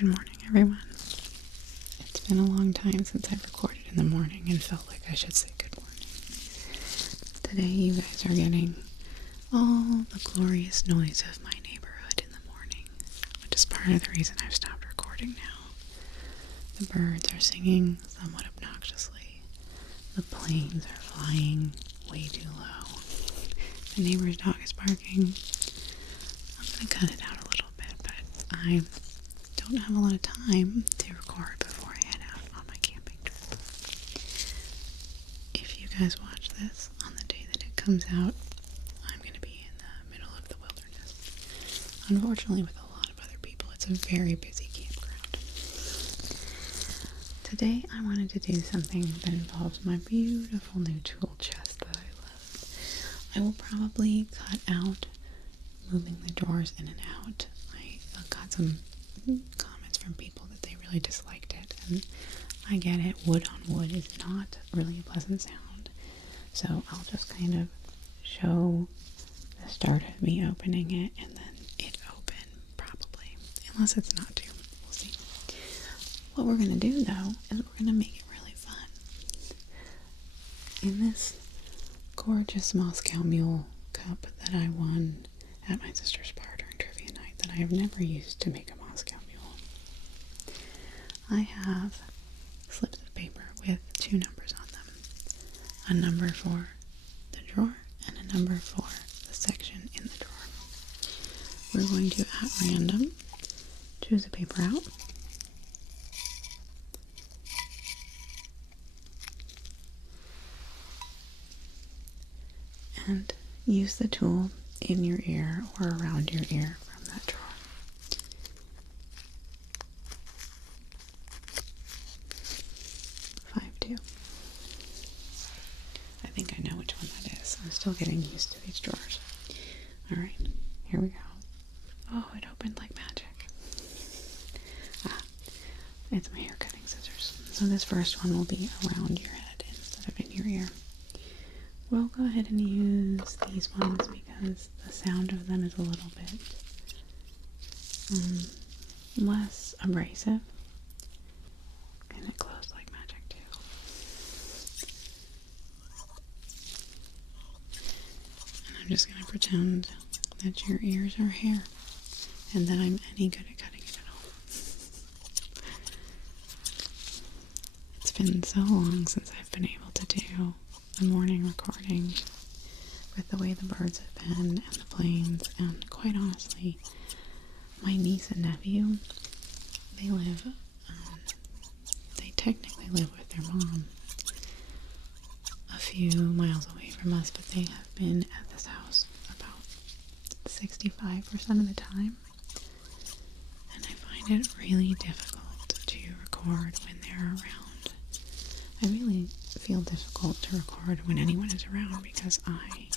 Good morning, everyone. It's been a long time since I've recorded in the morning and felt like I should say good morning. Today you guys are getting all the glorious noise of my neighborhood in the morning, which is part of the reason I've stopped recording now. The birds are singing somewhat obnoxiously. The planes are flying way too low. The neighbor's dog is barking. I'm going to cut it out a little bit, but I don't have a lot of time to record before I head out on my camping trip. If you guys watch this on the day that it comes out, I'm going to be in the middle of the wilderness. Unfortunately, with a lot of other people, it's a very busy campground. Today, I wanted to do something that involves my beautiful new tool chest that I love. I will probably cut out moving the drawers in and out. I got some comments from people that they really disliked it, and I get it. Wood on wood is not really a pleasant sound, so I'll just kind of show the start of me opening it and then it open, probably, unless it's not too. We'll see. What we're going to do though is we're going to make it really fun. In this gorgeous Moscow Mule cup that I won at my sister's bar during trivia night that I have never used to make a Moscow Mule, I have slips of paper with two numbers on them. A number for the drawer and a number for the section in the drawer. We're going to, at random, choose a paper out. And use the tool in your ear or around your ear from that drawer. I think I know which one that is. I'm still getting used to these drawers. Alright, here we go. Oh, it opened like magic. It's my hair cutting scissors. So this first one will be around your head instead of in your ear. We'll go ahead and use these ones because the sound of them is a little bit less abrasive. And it closed like magic too. And I'm just going to pretend that your ears are hair and that I'm any good at cutting it at all. It's been so long since I've been able to do the morning recording with the way the birds have been and the planes, and quite honestly, my niece and nephew, they technically live with their mom a few miles away from us, but they have been at this house about 65% of the time, and I find it really difficult to record when they're around. I really feel difficult to record when anyone is around because I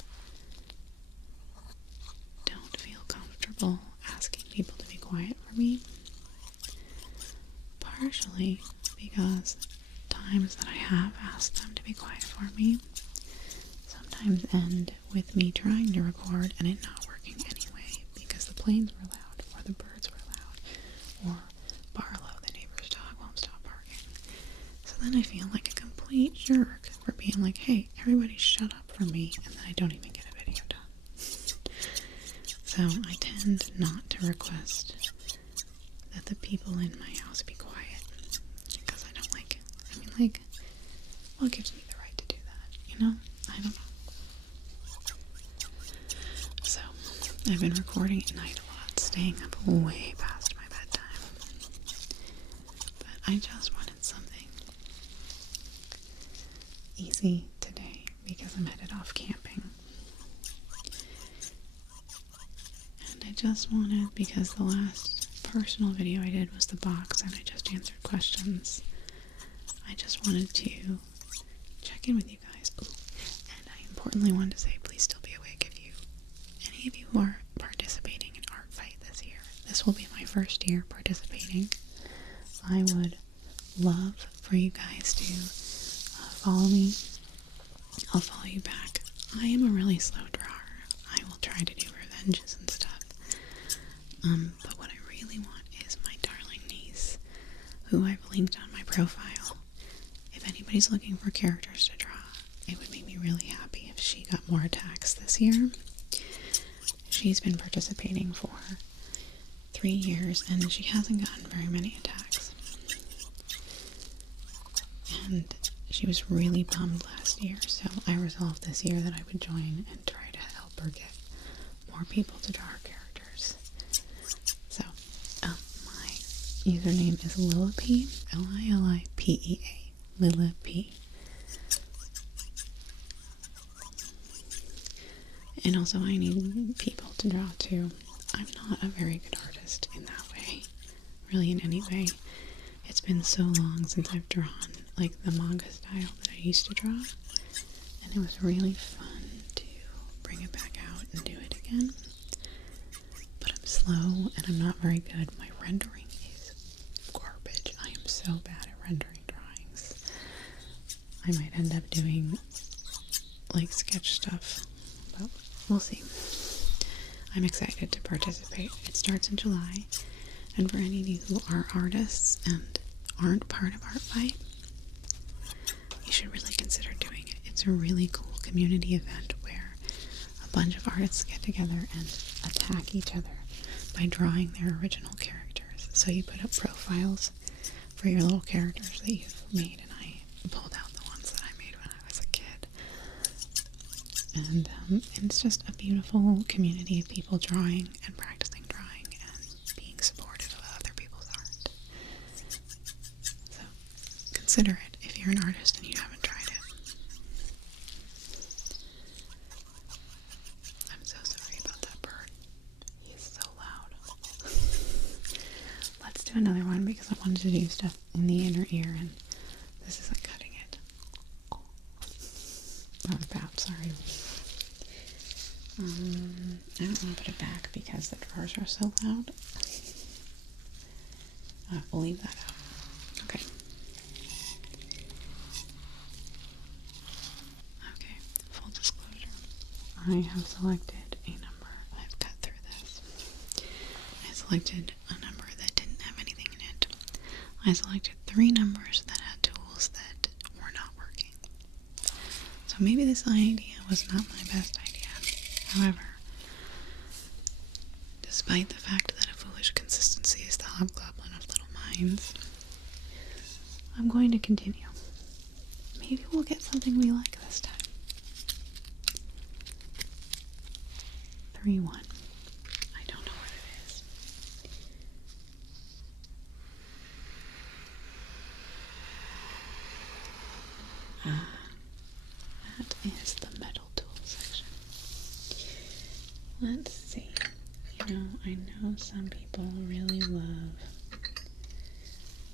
don't feel comfortable asking people to be quiet for me. Partially because times that I have asked them to be quiet for me sometimes end with me trying to record and it not working anyway because the planes were loud or the birds were loud or Barlow, the neighbor's dog, won't stop barking. So then I feel like a complete jerk for being like, hey, everybody shut up for me, and then I don't even get a video done. So I tend not to request that the people in my house be quiet because I don't like it. I mean, like, what gives me the right to do that, you know? I don't know. So I've been recording at night a lot, staying up way past my bedtime. But I just wanted something easy today because I'm headed off camping. And I just wanted, because the last personal video I did was the box and I just answered questions, I just wanted to check in with you guys. Ooh, and I importantly wanted to say, please still be awake if any of you who are participating in Art Fight this year. This will be my first year participating. I would love for you guys to follow me. I'll follow you back. I am a really slow drawer. I will try to do revenges and stuff. But what I really want is my darling niece she's looking for characters to draw. It would make me really happy if she got more attacks this year. She's been participating for 3 years and she hasn't gotten very many attacks. And she was really bummed last year, so I resolved this year that I would join and try to help her get more people to draw her characters. So, my username is Lillipea, Lilipea, Lillipea. And also I need people to draw too. I'm not a very good artist in that way, really in any way. It's been so long since I've drawn like the manga style that I used to draw, and it was really fun to bring it back out and do it again. But I'm slow and I'm not very good. My rendering is garbage. I am so bad at rendering drawings. I might end up doing like sketch stuff, but we'll see. I'm excited to participate. It starts in July, and for any of you who are artists and aren't part of Art Fight, you should really consider doing it. It's a really cool community event where a bunch of artists get together and attack each other by drawing their original characters. So you put up profiles for your little characters that you've made, and I pulled out the ones that I made when I was a kid. And it's just a beautiful community of people drawing and practicing drawing and being supportive of other people's art. So consider it if you're an artist and you haven't tried it. I'm so sorry about that bird. He's so loud. Let's do another one because I wanted to do stuff in the inner ear and this isn't cutting it. Oh, about, sorry. I don't want to put it back because the drawers are so loud. We'll leave that out. Okay. Okay, full disclosure. I have selected a number. I've cut through this. I selected a number that didn't have anything in it. I selected 3 numbers that had tools that were not working. So maybe this idea was not my best idea. However, despite the fact that a foolish consistency is the hobgoblin of little minds, I'm going to continue. Maybe we'll get something we like this time. 3-1. I don't know what it is. That is the metal tool section. Let's see. You know, I know some people really love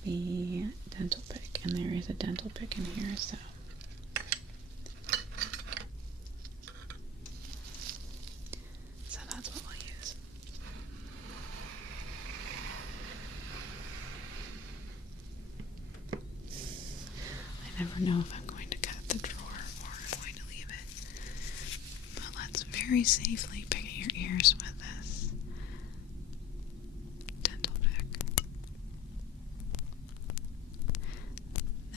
the dental pick, and there is a dental pick in here, so that's what we'll use. I never know if I'm going to cut the drawer or I'm going to leave it. But let's very safely pick at your ears with this dental pick.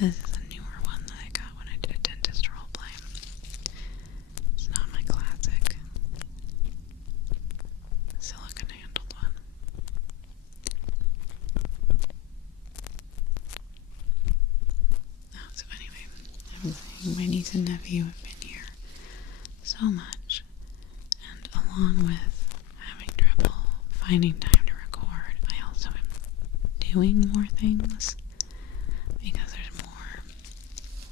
This is a newer one that I got when I did a dentist roleplay. It's not my classic silicone handled one. So anyway, I was saying my niece and nephew have been here so much, and along with having trouble finding time to record, I also am doing more things because there's more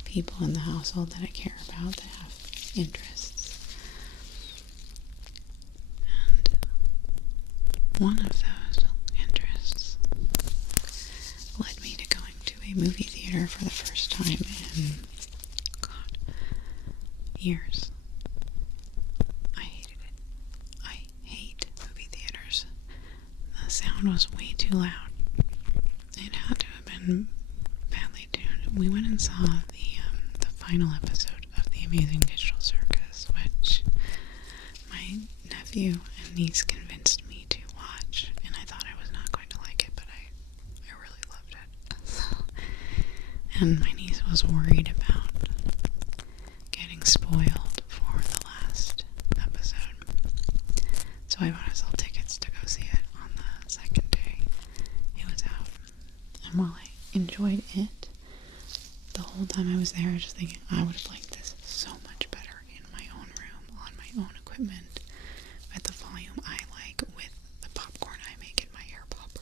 people in the household that I care about that have interests. And one of those interests led me to going to a movie theater for the first time in, years. I hated it. I hate movie theaters. The sound was way too loud. It had to have been badly tuned. We went and saw the final episode of The Amazing Digital Circus, which my nephew and niece convinced me to watch, and I thought I was not going to like it, but I really loved it. And my niece was worried about enjoyed it. The whole time I was there, I was just thinking I would have liked this so much better in my own room, on my own equipment, at the volume I like, with the popcorn I make in my air popper.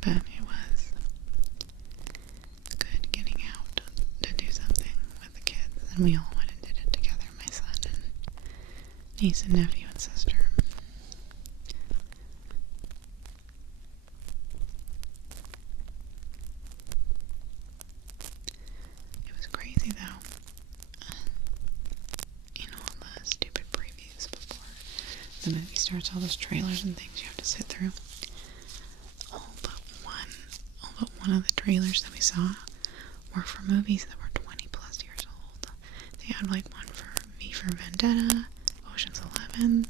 But it was good getting out to do something with the kids, and we all went and did it together, my son and niece and nephew and sister. It was crazy though. In all the stupid previews before the movie starts, all those trailers and things you have to sit through. All but one of the trailers that we saw were for movies that were 20 plus years old. They had like one for V for Vendetta, Ocean's 11,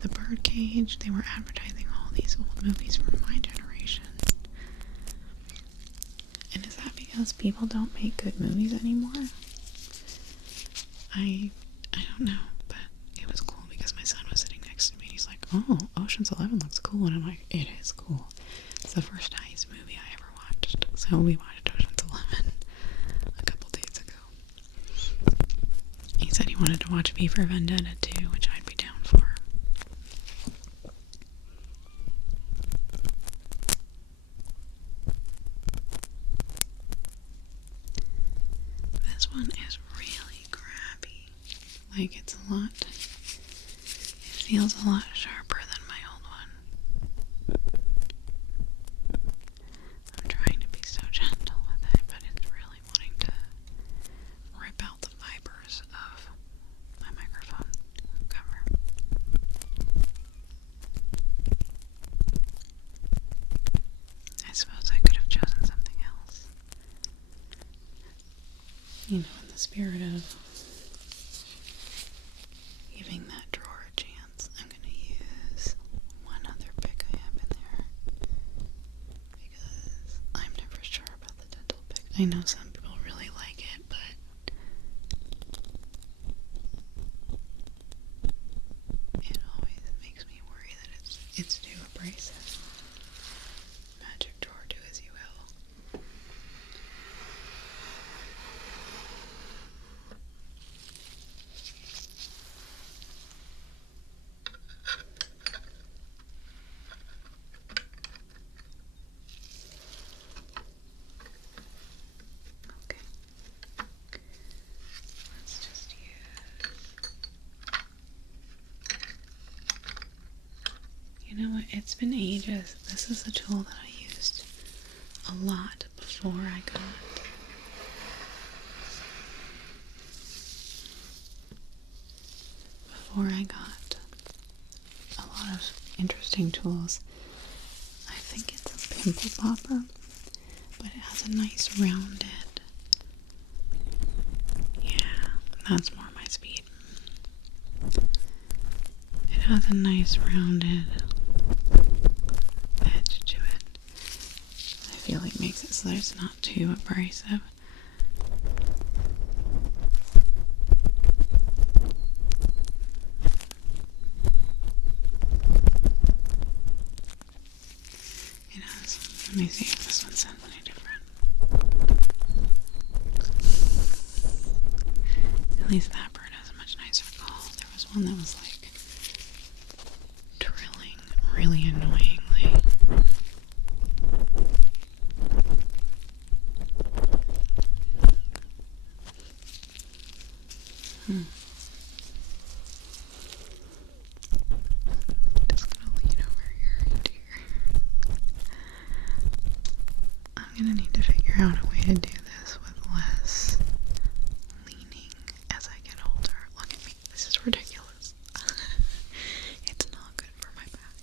The Birdcage. They were advertising all these old movies from my generation. And is that because people don't make good movies anymore? I don't know, but it was cool because my son was sitting next to me and he's like, oh, Ocean's 11 looks cool. And I'm like, it is cool. It's the first heist movie I ever watched. So we watched Ocean's 11 a couple days ago. He said he wanted to watch V for Vendetta too, which I'd be down for. This one is really grabby. Like, it's a lot, it feels a lot sharper than my old one. I'm trying to be so gentle with it, but it's really wanting to rip out the fibers of my microphone cover. I suppose I could have chosen something else. You know, in the spirit of giving that drawer a chance, I'm going to use one other pick I have in there, because I'm never sure about the dental pick. I know some people really like it, but it always makes me worry that it's too abrasive. Magic drawer, do as you will. Okay. Let's just use... You know what? It's been ages. This is a tool that I used a lot before I got a lot of interesting tools. I think it's a pimple popper, but it has a nice rounded, yeah, that's more my speed. It has a nice rounded edge to it. I feel like makes it so that it's not too abrasive. It has, let me see if this one sounds any different. At least that bird has a much nicer call. There was one that was like trilling really annoyingly. Just gonna lean over here into here. I'm gonna need to figure out a way to do this with less leaning as I get older. Look at me, this is ridiculous. It's not good for my back.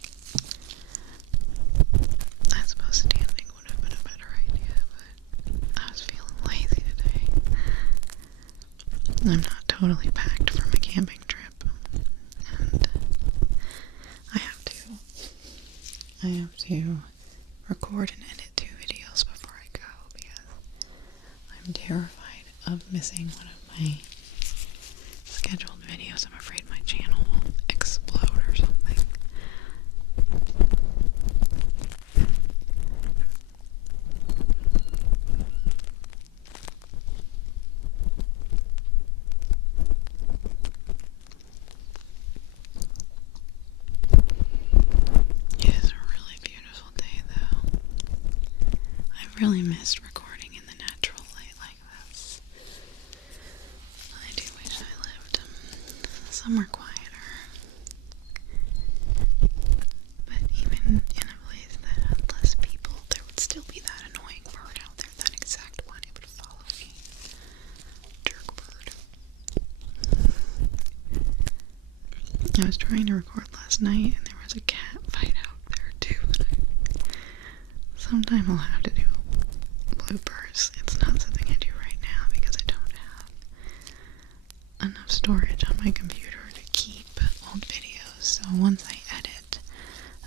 I suppose standing would have been a better idea, but I was feeling lazy today. I'm not totally packed for my camping trip, and I have to record and edit 2 videos before I go, because I'm terrified of missing one of my scheduled videos. I'm afraid my channel will explode or something. really missed recording in the natural light like this. I do wish I lived somewhere quieter. But even in a place that had less people, there would still be that annoying bird out there, that exact one. It would follow me. Jerk bird. I was trying to record last night and there was a cat fight out there too. Sometime I'll have to do bloopers. It's not something I do right now because I don't have enough storage on my computer to keep old videos. So once I edit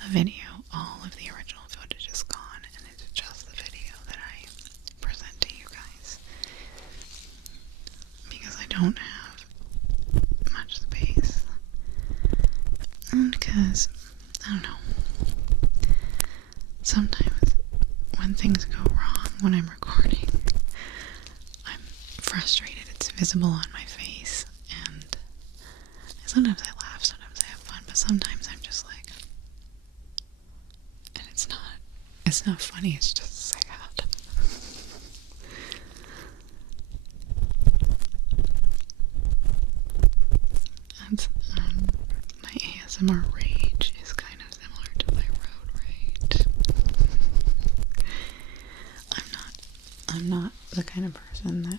a video, all of the original footage is gone and it's just the video that I present to you guys. Because I don't have much space. And because, I don't know, sometimes when things go wrong when I'm recording, I'm frustrated. It's visible on my face, and sometimes I laugh, sometimes I have fun, but sometimes I'm just like, and it's not funny, it's just sad. And, my ASMR rage is kind of similar to my road rage. I'm not the kind of person that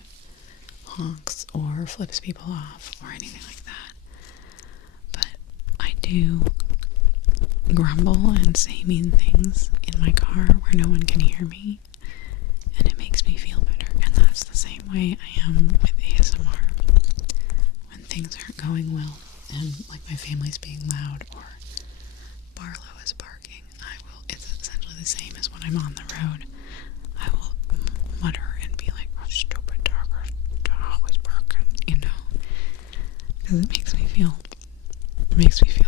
honks or flips people off or anything like that. But I do grumble and say mean things in my car where no one can hear me, and it makes me feel better. And that's the same way I am with ASMR. When things aren't going well and like my family's being loud or Barlow is barking, it's essentially the same as when I'm on the road. I will mutter and be like, oh, stupid dog, always barking, you know, because it makes me feel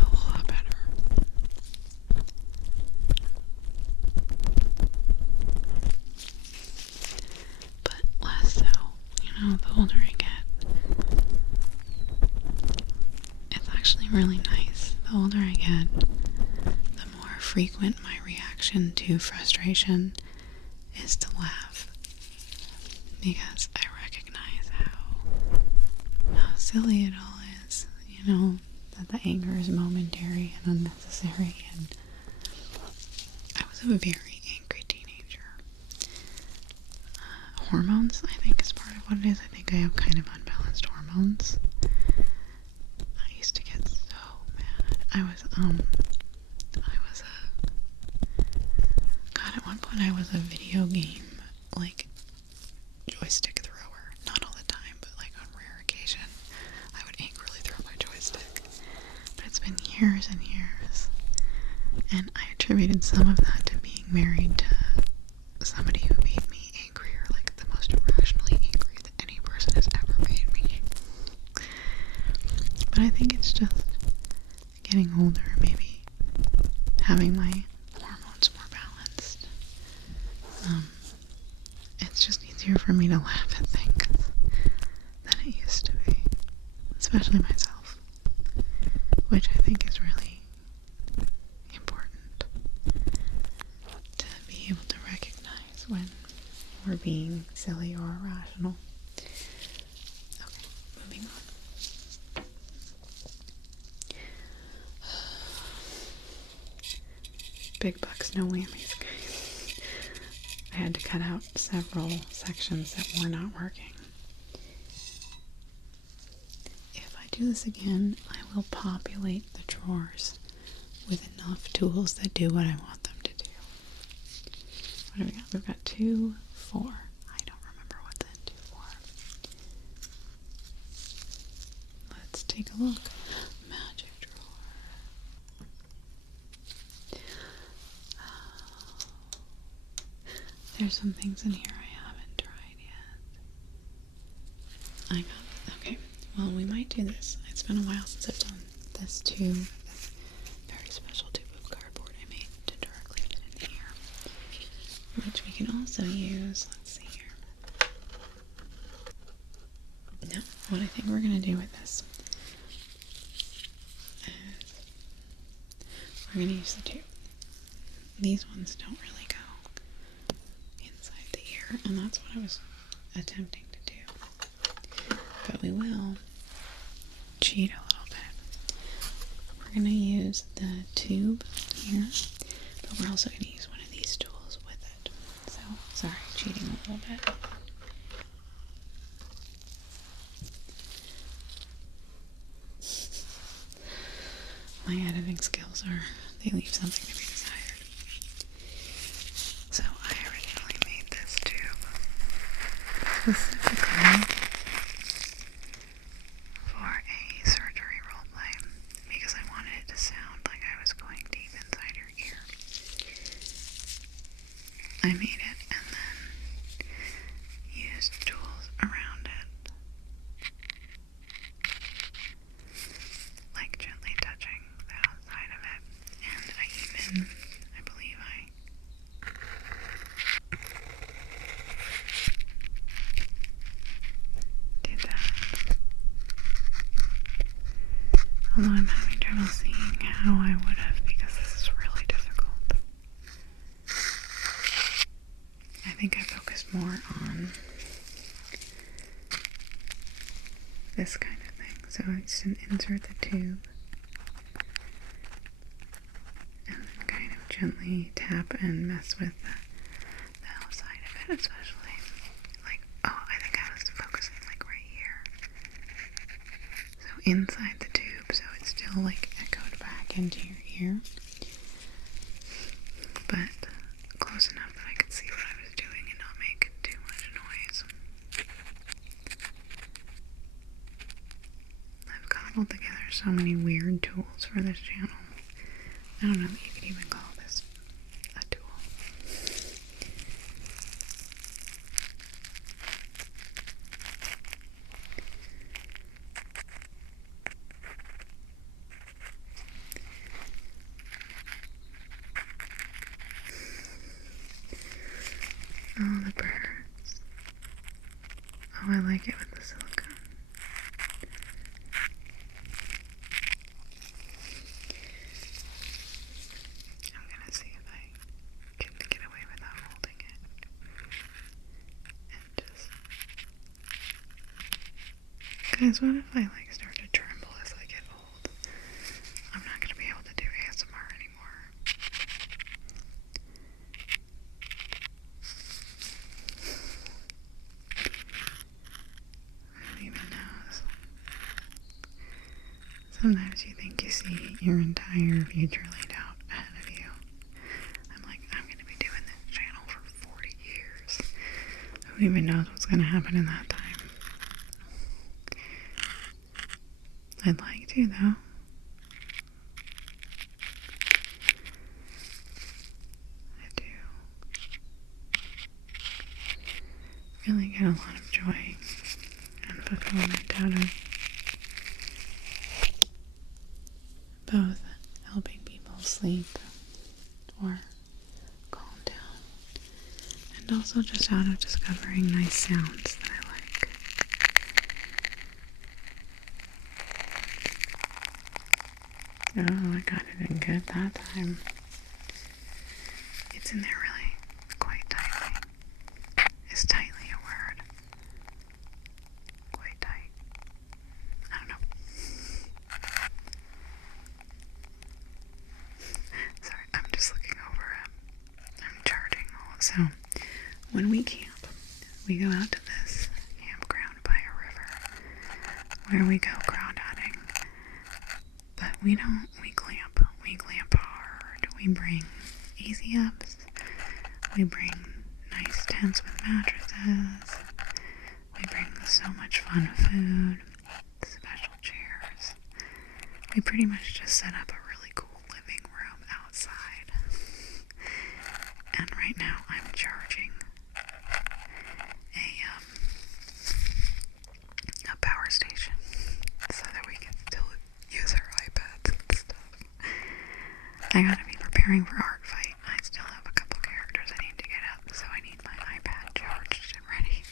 a lot better. But less so, you know, the older I get, it's actually really nice. The older I get, the more frequent my reaction to frustration is to laugh, because I recognize how silly it all is, you know, that the anger is momentary and unnecessary. And I was a very angry teenager. Hormones, I think, is part of what it is. I think I have kind of unbalanced hormones. I used to get so mad. At one point I was a video game, like, joystick thrower. Not all the time, but like on rare occasion, I would angrily throw my joystick. But it's been years and years, and I attributed some of that to being married to somebody who made me angrier, like the most irrationally angry that any person has ever made me. But I think it's just getting older, maybe having my hormones more balanced. It's just easier for me to laugh at things than it used to be, especially myself, which I think is really important, to be able to recognize when we're being silly or irrational. Okay, moving on. Big bucks, no whammies, guys. I had to cut out several sections that were not working. If I do this again, I will populate the drawers with enough tools that do what I want them to do. What do we got? We've got 2, 4. I don't remember what's in 2, 4. Let's take a look. Magic drawer. There's some things in here I haven't tried yet. Okay, well, we might do this. It's been a while since I've done this tube. This very special tube of cardboard I made to directly fit in here, which we can also use. Let's see here. No, what I think we're going to do with this is we're going to use the tube. These ones don't really go inside the here, and that's what I was attempting to do. But we will cheat a little bit. We're going to use the tube here, but we're also going to use one of these tools with it. So, sorry, cheating a little bit. My editing skills they leave something to be desired. So I originally made this tube specifically for a surgery roleplay because I wanted it to sound like I was going deep inside your ear. I made it and then used tools around it, like gently touching the outside of it, and I believe I did that. Although I'm having trouble seeing how I would have because this is really difficult. I think I focused more on this kind of thing. So I just insert the tube and then kind of gently tap and mess with the outside of it, especially like, oh, I think I was focusing like right here. So inside the tube, so it's still like echoed back into your ear, but close enough that I could see what I was doing and not make too much noise. I've cobbled together so many weird tools for this channel. I don't know that you could even call this a tool. Oh, the birds. Oh, I like it with the silicone. I'm gonna see if I can get away without holding it. And just... Guys, what if I like start to tremble as I get old? I'm not gonna be able to do ASMR anymore. Who even knows? Sometimes you think you see your entire future laid out ahead of you. I'm like, I'm going to be doing this channel for 40 years. Who even knows what's going to happen in that time? I'd like to, though. I do. Really get a lot of joy and fulfillment out of both helping people sleep or calm down, and also just out of discovering nice sounds that I like. Oh, I got it in good that time. It's in there really quite tightly. Is tightly a word? Quite tight. I don't know. Sorry, I'm just looking over. I'm charting. So, when we camp, we go out to this campground by a river where we go crawdadding. But we glamp. We glamp hard. We bring easy ups. We bring nice tents with mattresses. We bring so much fun food, special chairs. We pretty much just set up a really cool living room outside. And right now I'm charging a power station so that we can still use our iPads and stuff. I gotta be preparing for Art Fight. I still have a couple characters I need to get up, so I need my iPad charged and ready.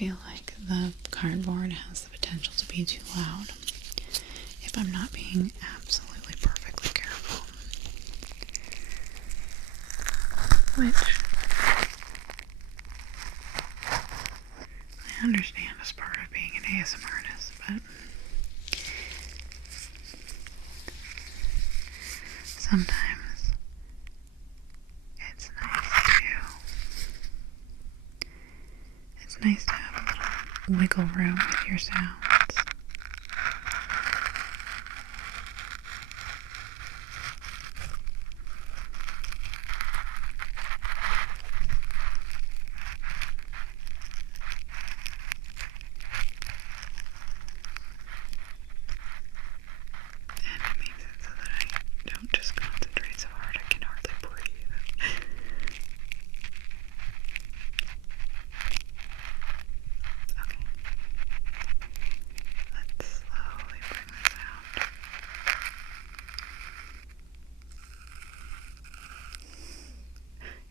feel like the cardboard has the potential to be too loud if I'm not being absolutely perfectly careful. Which I understand as part of being an ASMR artist, but sometimes it's nice to have a little wiggle room with your sounds. And it makes it so that I don't just concentrate so hard I can hardly breathe. Okay. Let's slowly bring this out.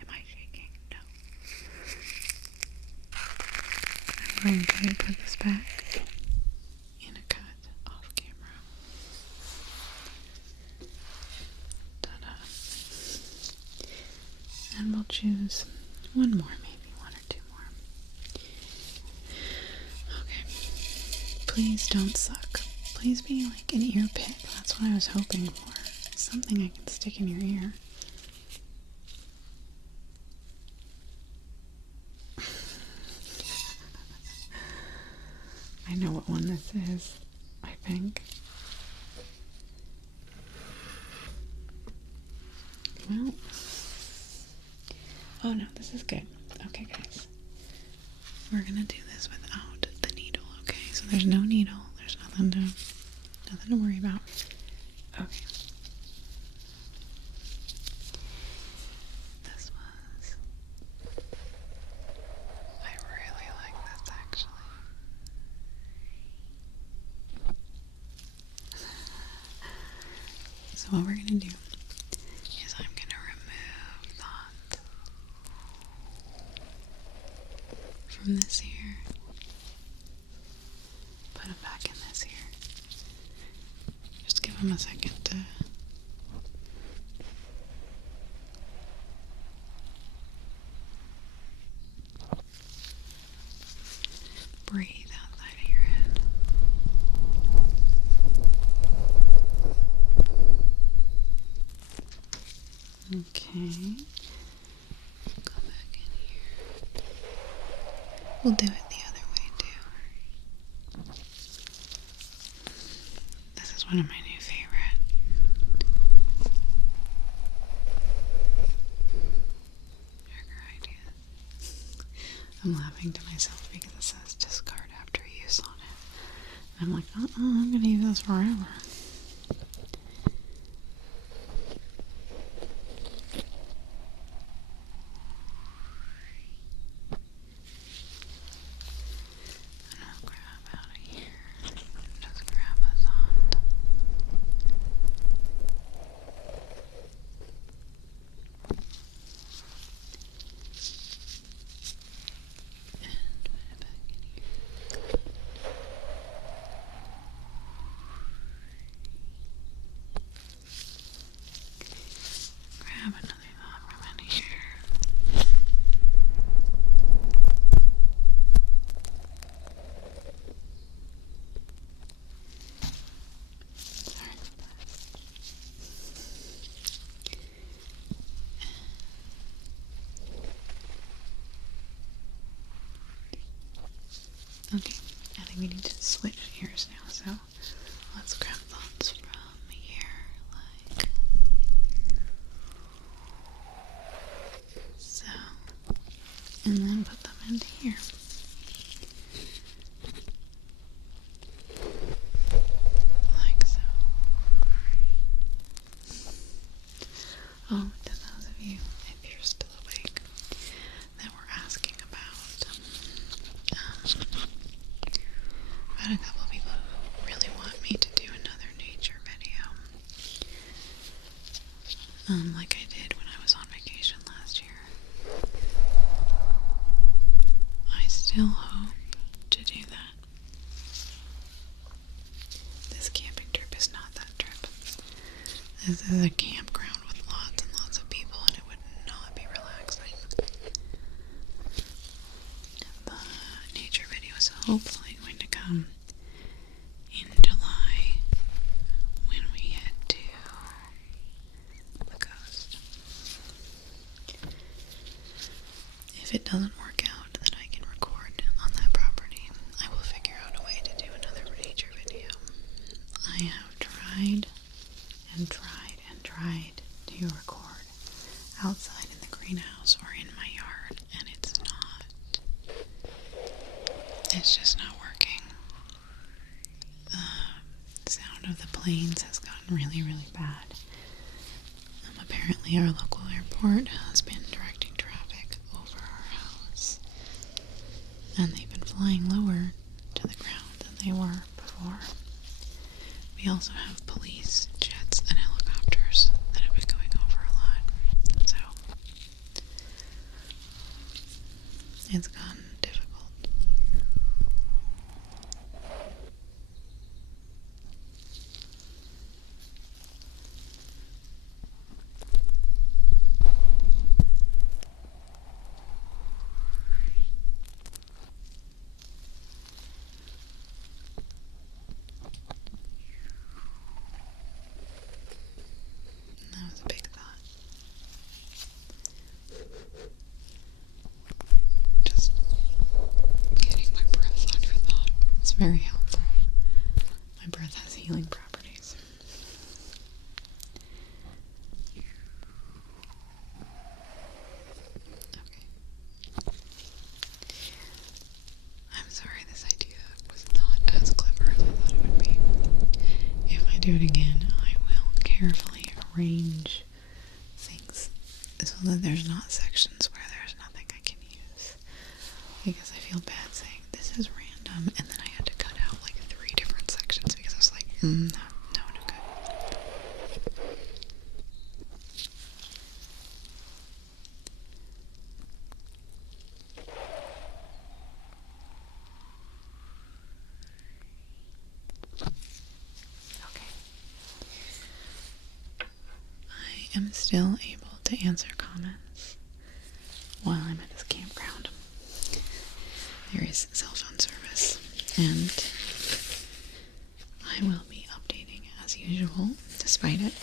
Am I shaking? No. I'm going to put this back in a cut off camera. Ta-da. And we'll choose one more, maybe one or two more. Okay. Please don't suck. Please be like an ear pick. That's what I was hoping for. Something I can stick in your ear. I know what one this is, I think. Well, oh no, this is good. Okay, guys. We're gonna do this without the needle, okay? So there's no needle, there's nothing to worry about. Okay. This was, I really like this actually. So what we're gonna do is I'm gonna remove that from this ear, put it back in this ear. Just give him a second to breathe outside of your head. Okay. Go back in here. We'll do it the other way too. This is one of my new favorite trigger ideas. I'm laughing to myself because it says discard after use on it. And I'm like, I'm gonna use this forever. Grab out of here. Just grab a thought. And put it back in here. Grab another thought from in here. Okay, I think we need to switch ears now, so let's grab thoughts from here, like so, and then put them into here. Like so. Oh, to those of you, if you're still awake, that were asking about a couple of people who really want me to do another nature video. Like I did when I was on vacation last year. I still hope This is a campground with lots and lots of people, and it would not be relaxing. The nature video is hopefully going to come in July when we head to the coast. If it doesn't work out that I can record on that property, I will figure out a way to do another nature video. I have tried and tried and tried to record outside in the greenhouse or in my yard, and it's just not working. The sound of the planes has gotten really, really bad. Apparently our local airport has been directing traffic over our house, and they've been flying lower to the ground than they were before. We also have police jets and helicopters that have been going over a lot, so it's gotten difficult. That was a big thought. Just getting my breath on your thought. It's very helpful. My breath has healing properties. Okay. I'm sorry this idea was not as clever as I thought it would be. If I do it again, I will carefully arrange things so that there's not sections where there's nothing I can use. Because I feel bad saying this is random, and then I had to cut out like 3 different sections because I was like, no good. Okay. I am still able to answer comments while I'm at this campground. There is cell phone service, and I will be updating as usual, despite it.